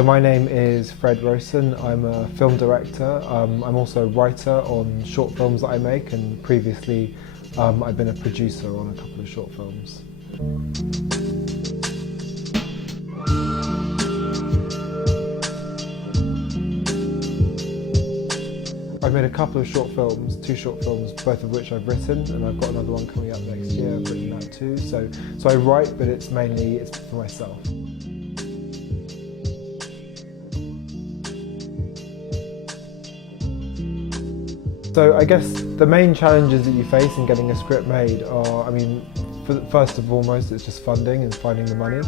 So my name is Fred Rowson. I'm a film director. I'm also a writer on short films that I make, and previously I've been a producer on a couple of short films. I've made a couple of short films, 2 short films, both of which I've written, and I've got another one coming up next year. I've written that too. So I write, but it's for myself. So I guess the main challenges that you face in getting a script made are, first and foremost, it's just funding and finding the money.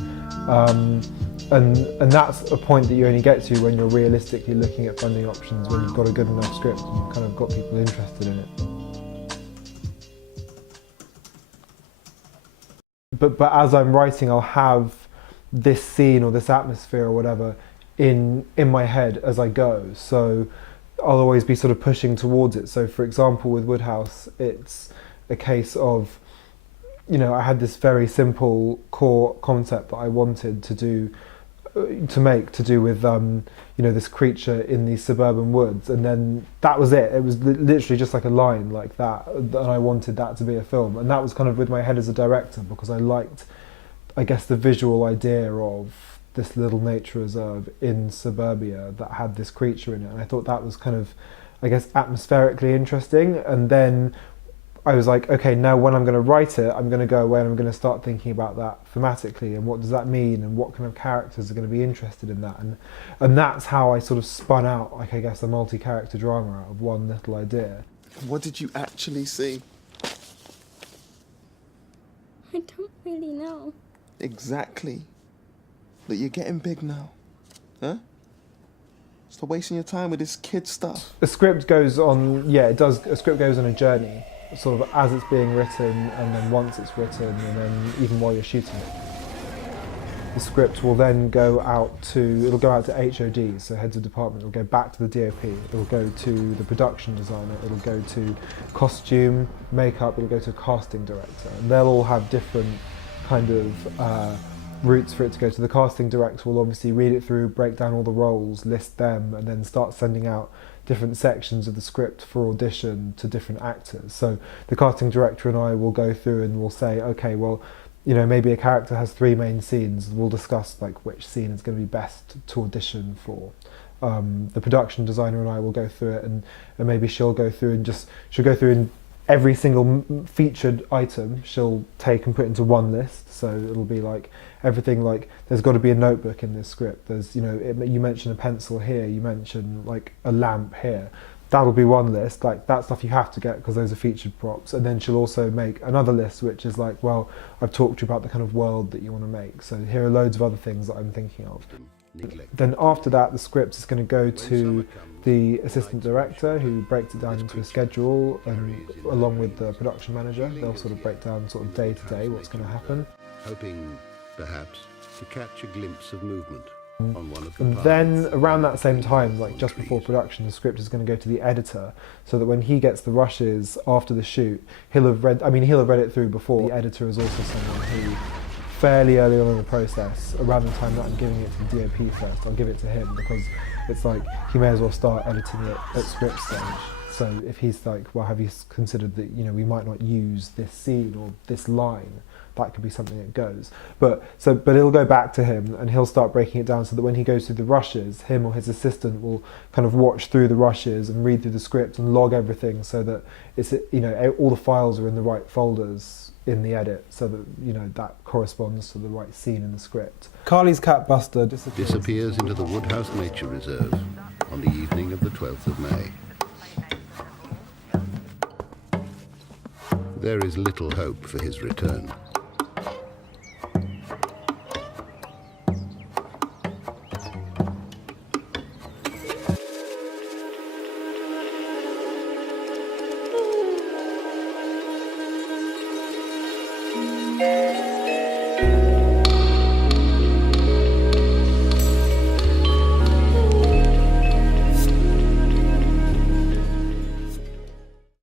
And that's a point that you only get to when you're realistically looking at funding options, when you've got a good enough script and you've kind of got people interested in it. But as I'm writing, I'll have this scene or this atmosphere or whatever in my head as I go. So I'll always be sort of pushing towards it. So for example, with Woodhouse, it's a case of, I had this very simple core concept that I wanted to do with this creature in these suburban woods, and then that was it. It was literally just like a line like that, and I wanted that to be a film, and that was kind of with my head as a director, because I liked, I guess, the visual idea of this little nature reserve in suburbia that had this creature in it, and I thought that was kind of, I guess, atmospherically interesting. And then I was like, okay, now when I'm going to write it, I'm going to go away and I'm going to start thinking about that thematically, and what does that mean, and what kind of characters are going to be interested in that, and that's how I sort of spun out, like, I guess, a multi-character drama out of one little idea. What did you actually see? I don't really know. Exactly. That you're getting big now, huh? Stop wasting your time with this kid stuff. A script goes on, a script goes on a journey, sort of as it's being written, and then once it's written, and then even while you're shooting it. The script will then go out to HOD, so heads of department. It'll go back to the DOP, it'll go to the production designer, it'll go to costume, makeup, it'll go to a casting director, and they'll all have different kind of routes for it to go to. The casting director will obviously read it through, break down all the roles, list them, and then start sending out different sections of the script for audition to different actors. So the casting director and I will go through and we'll say, okay, well, maybe a character has 3 main scenes. We'll discuss like which scene is going to be best to audition for. The production designer and I will go through it, and maybe she'll go through and every single featured item she'll take and put into one list. So it'll be like everything, like there's got to be a notebook in this script. There's, you mention a pencil here, you mention like a lamp here. That'll be one list, like that stuff you have to get because those are featured props. And then she'll also make another list which is like, well, I've talked to you about the kind of world that you want to make. So here are loads of other things that I'm thinking of. Then after that, the script is going to go to the assistant director, who breaks it down into a schedule, and along with the production manager, they'll sort of break down sort of day to day what's going to happen. Hoping, perhaps, to catch a glimpse of movement on one of the And then around that same time, like just before production, the script is going to go to the editor, so that when he gets the rushes after the shoot, he'll have read it through before. The editor is also someone who, fairly early on in the process, around the time that I'm giving it to the DOP first, I'll give it to him, because it's like he may as well start editing it at script stage. So if he's like, well, have you considered that we might not use this scene or this line, that could be something that goes. But it'll go back to him, and he'll start breaking it down so that when he goes through the rushes, him or his assistant will kind of watch through the rushes and read through the script and log everything, so that it's all the files are in the right folders in the edit, so that that corresponds to the right scene in the script. Carly's cat Buster disappears into the Woodhouse Nature Reserve on the evening of the 12th of May. There is little hope for his return. Yeah.